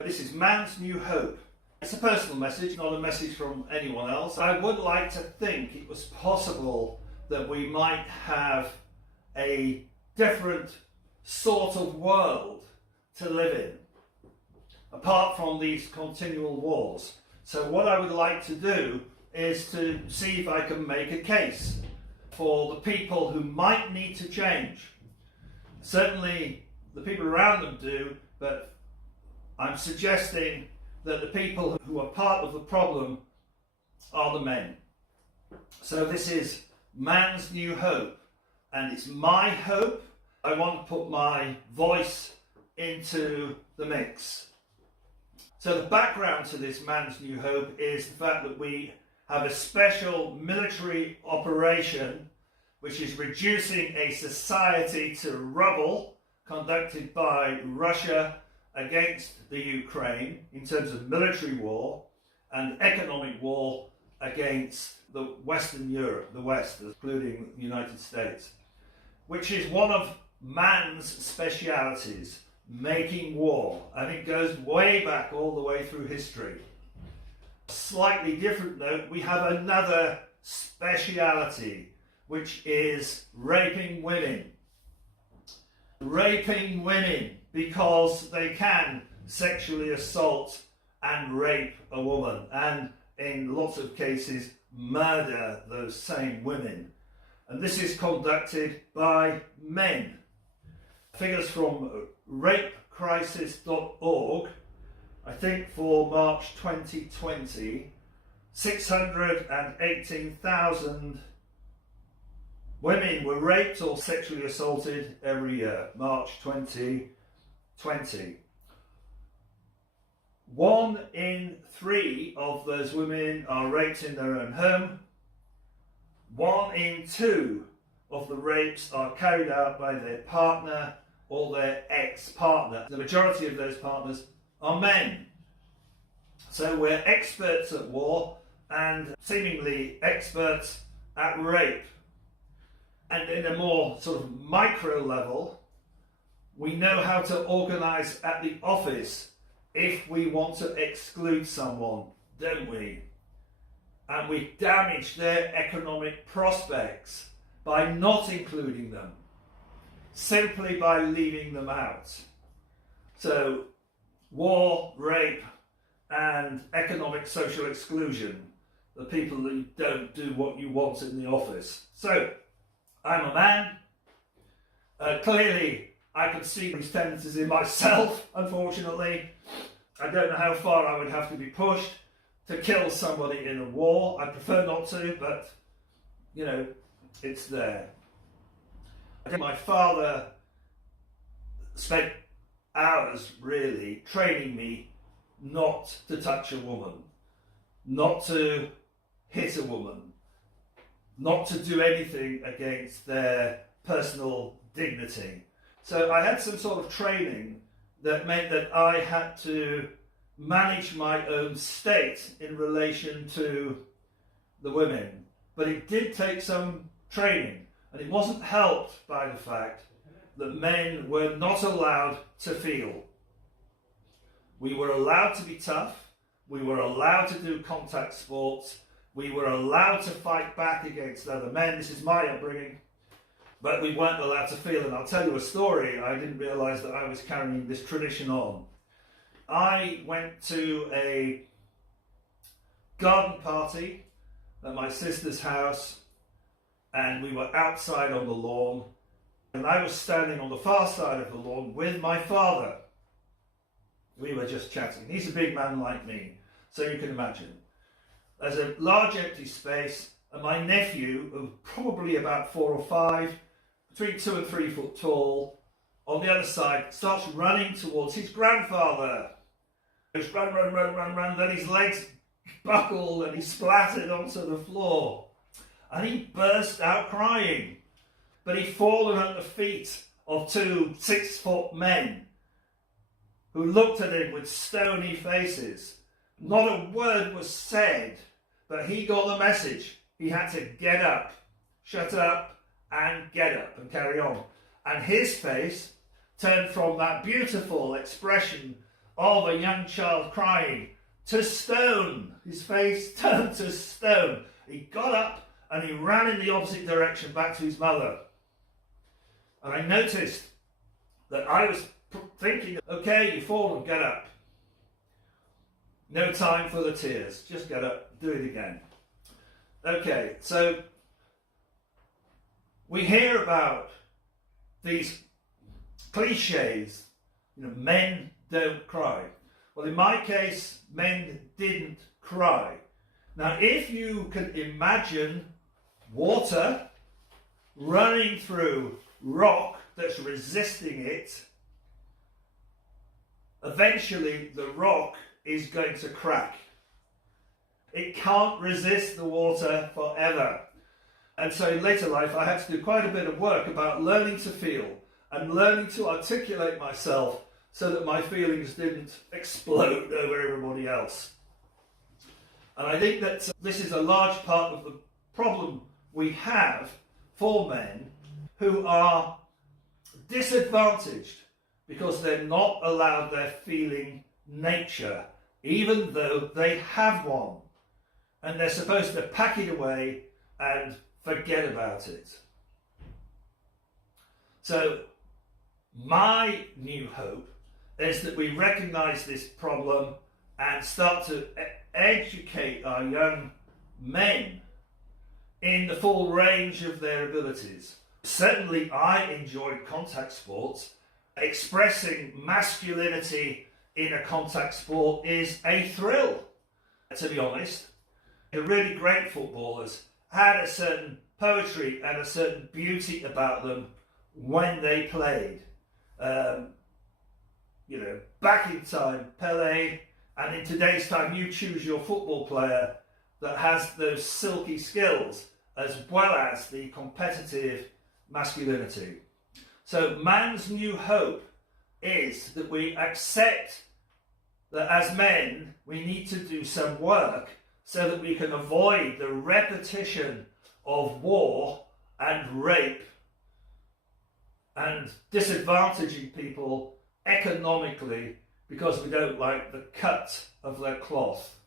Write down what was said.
This is Man's New Hope. It's a personal message, not a message from anyone else. I would like to think it was possible that we might have a different sort of world to live in, apart from these continual wars. So what I would like to do is to see if I can make a case for the people who might need to change. Certainly the people around them do, but I'm suggesting that the people who are part of the problem are the men. So this is Man's New Hope, and it's my hope. I want to put my voice into the mix. So the background to this Man's New Hope is the fact that we have a special military operation which is reducing a society to rubble, conducted by Russia against the Ukraine in terms of military war and economic war against the Western Europe, the West, including the United States, which is one of man's specialities, making war, and it goes way back all the way through history. Slightly different note, we have another speciality, which is raping women. Raping women because they can sexually assault and rape a woman, and in lots of cases murder those same women. And this is conducted by men. Figures from rapecrisis.org, I think for March 2020, 618,000 women were raped or sexually assaulted every year, March 2020. 1 in 3 of those women are raped in their own home. 1 in 2 of the rapes are carried out by their partner or their ex-partner. The majority of those partners are men. So we're experts at war and seemingly experts at rape. And in a more sort of micro level, we know how to organise at the office if we want to exclude someone, don't we? And we damage their economic prospects by not including them, simply by leaving them out. So war, rape, and economic social exclusion, the people who don't do what you want in the office. So I'm a man. Clearly I can see these tendencies in myself, unfortunately. I don't know how far I would have to be pushed to kill somebody in a war. I prefer not to, but you know, it's there. My father spent hours really training me not to touch a woman, not to hit a woman, not to do anything against their personal dignity. So I had some sort of training that meant that I had to manage my own state in relation to the women. But it did take some training, and it wasn't helped by the fact that men were not allowed to feel. We were allowed to be tough, we were allowed to do contact sports, we were allowed to fight back against other men. This is my upbringing. But we weren't allowed to feel, and I'll tell you a story. I didn't realise that I was carrying this tradition on. I went to a garden party at my sister's house, and we were outside on the lawn, and I was standing on the far side of the lawn with my father. We were just chatting. He's a big man like me, so you can imagine. There's a large empty space, and my nephew, probably about 4 or 5, between 2 and 3 foot tall, on the other side, starts running towards his grandfather. He goes run, run, run, run, run, then his legs buckled and he splattered onto the floor. And he burst out crying. But he'd fallen at the feet of 2 6-foot men who looked at him with stony faces. Not a word was said, but he got the message. He had to get up, shut up, and get up and carry on. And his face turned from that beautiful expression of a young child crying, to stone. His face turned to stone. He got up and he ran in the opposite direction back to his mother. And I noticed that I was thinking, okay, you've fallen, get up. No time for the tears, just get up, do it again. Okay, so we hear about these cliches, men don't cry. Well, in my case, men didn't cry. Now, if you can imagine water running through rock that's resisting it, eventually the rock is going to crack. It can't resist the water forever. And so in later life, I had to do quite a bit of work about learning to feel and learning to articulate myself so that my feelings didn't explode over everybody else. And I think that this is a large part of the problem we have for men who are disadvantaged because they're not allowed their feeling nature, even though they have one. And they're supposed to pack it away and forget about it. So my new hope is that we recognize this problem and start to educate our young men in the full range of their abilities. Certainly I enjoyed contact sports. Expressing masculinity in a contact sport is a thrill, to be honest. The really great footballers had a certain poetry and a certain beauty about them when they played. Back in time, Pelé, and in today's time, you choose your football player that has those silky skills as well as the competitive masculinity. So man's new hope is that we accept that as men, we need to do some work so that we can avoid the repetition of war and rape and disadvantaging people economically because we don't like the cut of their cloth.